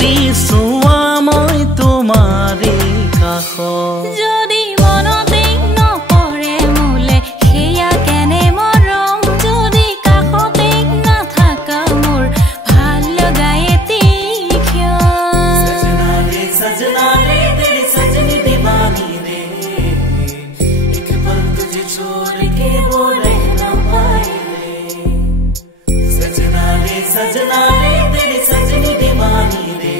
ঘূৰি চোৱা মই তোমাৰে কাষত যদি মনতে নপৰে মোলে সেয়া কেনে মৰম যদি কাষতে নাথাকা মোৰ ভাল লগাই কিয় सजना रे तेरी सजनी दीवानी रे एक पल तुझे छोड़ के वो रह ना पाए रे सजना रे तेरी सजनी दीवानी रे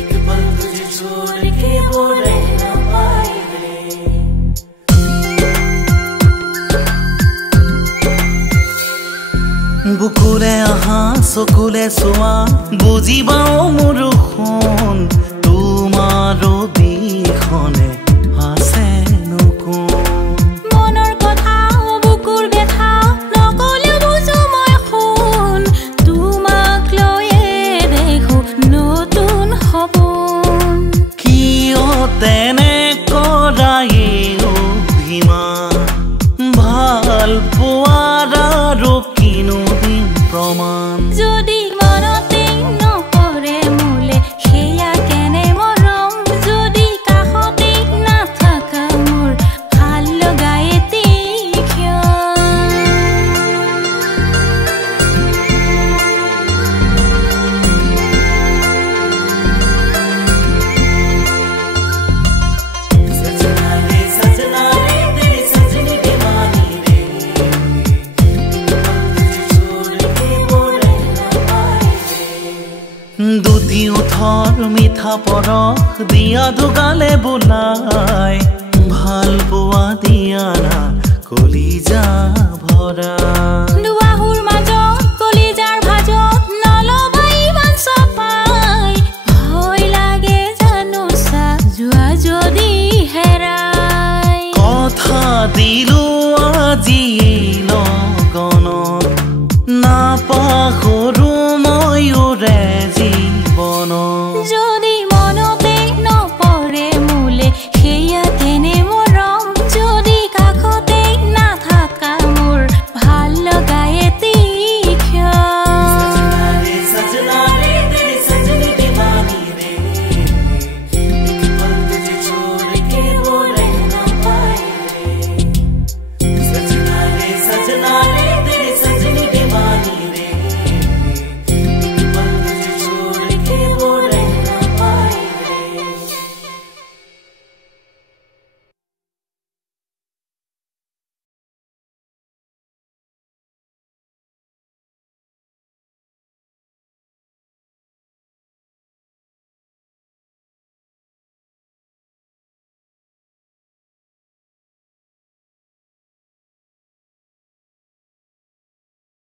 एक पल तुझे छोड़ के वो रह ना पाए रे बुकुले आहा चकुले चोৱা বুজিবাও মোৰ খন তোমাৰো দিখনে আছে নকোন মনৰ কথা বুকুৰ বেথা নকলে বুজো মই শুন তোমাক লৈয়ে দেখো নতুন সপোন কিয় তেনে কৰাই অভিমান ভাল পোৱাৰ আৰু কিনো দিন প্ৰমাণ যদি মনতে নপৰে মোলে সেয়া কেনে মৰম যদি কাষতে নাথাকা মোৰ ভাল লগাই কিয় सजना रे तेरी सजनी दीवानी रे छोड़ के वो रह ना पाए रे দুটি ওঠৰ মিঠা পৰশ দিয়া দুগালে বোলাই ভাল পোৱা দিয়া না কলিজা ভৰা